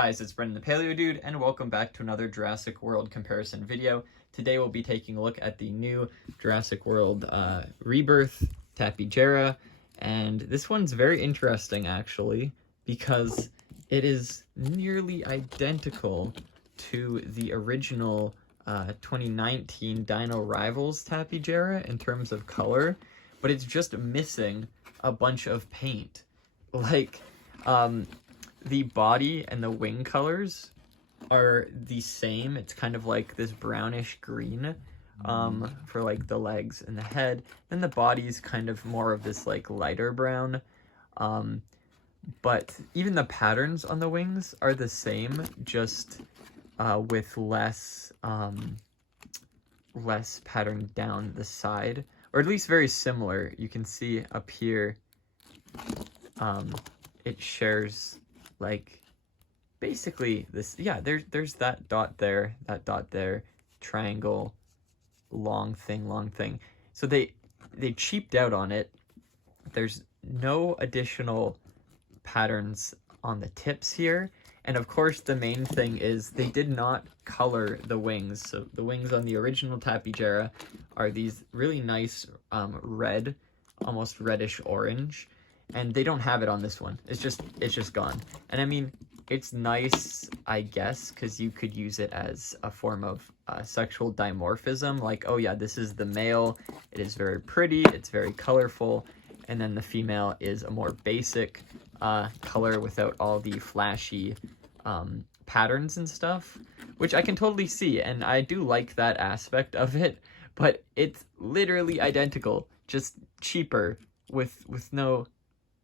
Guys, it's Brendan the Paleo Dude, and welcome back to another Jurassic World comparison video. Today we'll be taking a look at the new Jurassic World Rebirth Tapejara, and this one's very interesting actually because it is nearly identical to the original 2019 Dino Rivals Tapejara in terms of color, but it's just missing a bunch of paint. Like, the body and the wing colors are the same. It's kind of like this brownish green for like the legs and the head. Then the body's kind of more of this like lighter brown. But even the patterns on the wings are the same, just with less pattern down the side, or at least very similar. You can see up here it shares like basically this, yeah, there's that dot there, triangle, long thing. So they cheaped out on it. There's no additional patterns on the tips here, and of course the main thing is they did not color the wings. So the wings on the original Tapejara are these really nice red, almost reddish orange, and they don't have it on this one. It's just gone. And I mean, it's nice, I guess, because you could use it as a form of sexual dimorphism. Like, oh yeah, this is the male. It is very pretty. It's very colorful. And then the female is a more basic color without all the flashy patterns and stuff, which I can totally see. And I do like that aspect of it, but it's literally identical, just cheaper with no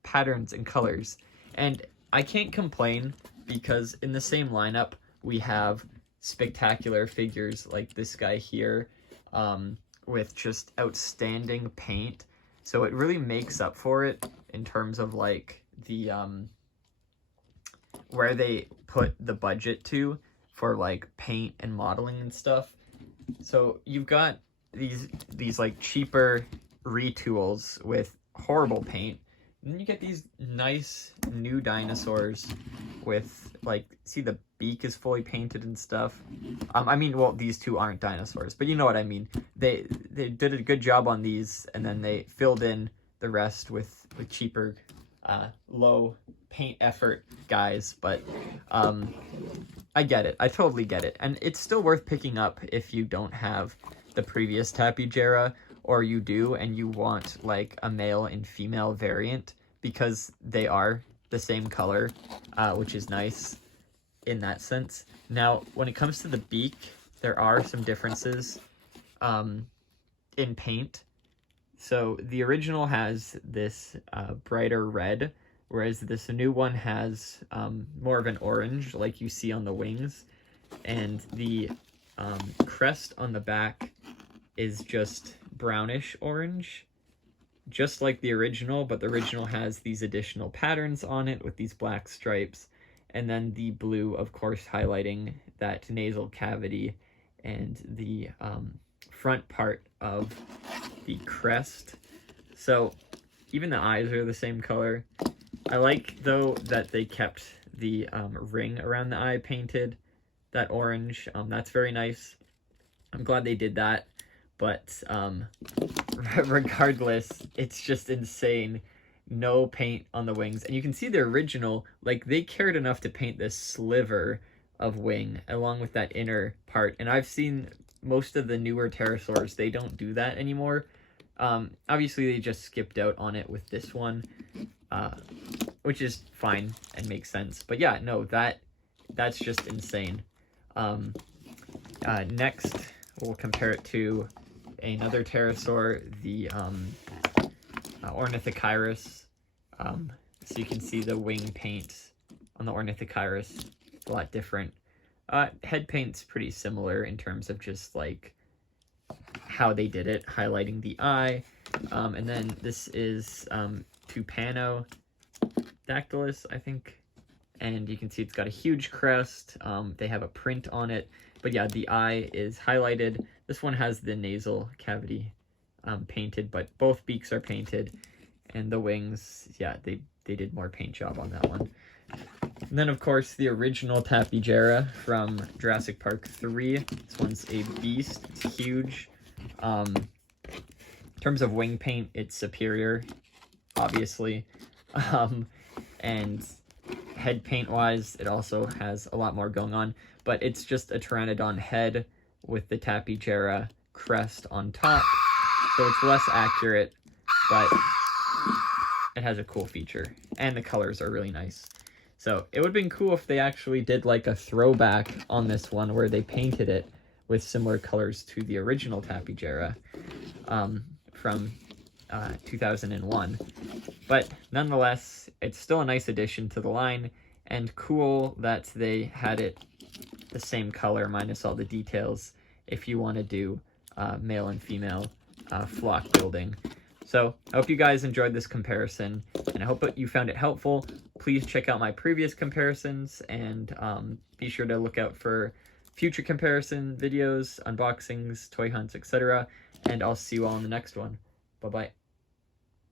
patterns and colors. And I can't complain because in the same lineup we have spectacular figures like this guy here with just outstanding paint, so it really makes up for it in terms of like the where they put the budget to for like paint and modeling and stuff. So you've got these like cheaper retools with horrible paint. And then you get these nice new dinosaurs with, like, see the beak is fully painted and stuff. I mean, well, these two aren't dinosaurs, but you know what I mean. They did a good job on these, and then they filled in the rest with cheaper, low paint effort guys. But I get it. I totally get it. And it's still worth picking up if you don't have the previous Tapejara, or you do and you want like a male and female variant, because they are the same color, which is nice in that sense. Now, when it comes to the beak, there are some differences in paint. So the original has this brighter red, whereas this new one has more of an orange like you see on the wings, and the crest on the back is just brownish orange, just like the original, but the original has these additional patterns on it with these black stripes, and then the blue, of course, highlighting that nasal cavity and the front part of the crest. So even the eyes are the same color. I like, though, that they kept the ring around the eye painted, that orange. That's very nice. I'm glad they did that. But regardless, it's just insane. No paint on the wings. And you can see the original, like, they cared enough to paint this sliver of wing along with that inner part. And I've seen most of the newer pterosaurs, they don't do that anymore. Obviously, they just skipped out on it with this one, which is fine and makes sense. But yeah, no, that's just insane. Next, we'll compare it to another pterosaur, the Ornithocheirus. So you can see the wing paint on the Ornithocheirus, a lot different. Head paint's pretty similar in terms of just like how they did it, highlighting the eye. And then this is Tupanodactylus, I think. And you can see it's got a huge crest. They have a print on it. But yeah, the eye is highlighted. This one has the nasal cavity painted, but both beaks are painted. And the wings, yeah, they did more paint job on that one. And then, of course, the original Tapejara from Jurassic Park 3. This one's a beast. It's huge. In terms of wing paint, it's superior, obviously. And head paint-wise, it also has a lot more going on. But it's just a Pteranodon head with the Tapejara crest on top. So it's less accurate, but it has a cool feature. And the colors are really nice. So it would have been cool if they actually did like a throwback on this one where they painted it with similar colors to the original Tapejara from 2001. But nonetheless, it's still a nice addition to the line, and cool that they had it the same color minus all the details if you want to do male and female flock building. So I hope you guys enjoyed this comparison, and I hope that you found it helpful. Please check out my previous comparisons, and be sure to look out for future comparison videos, unboxings, toy hunts, etc. And I'll see you all in the next one. Bye-bye.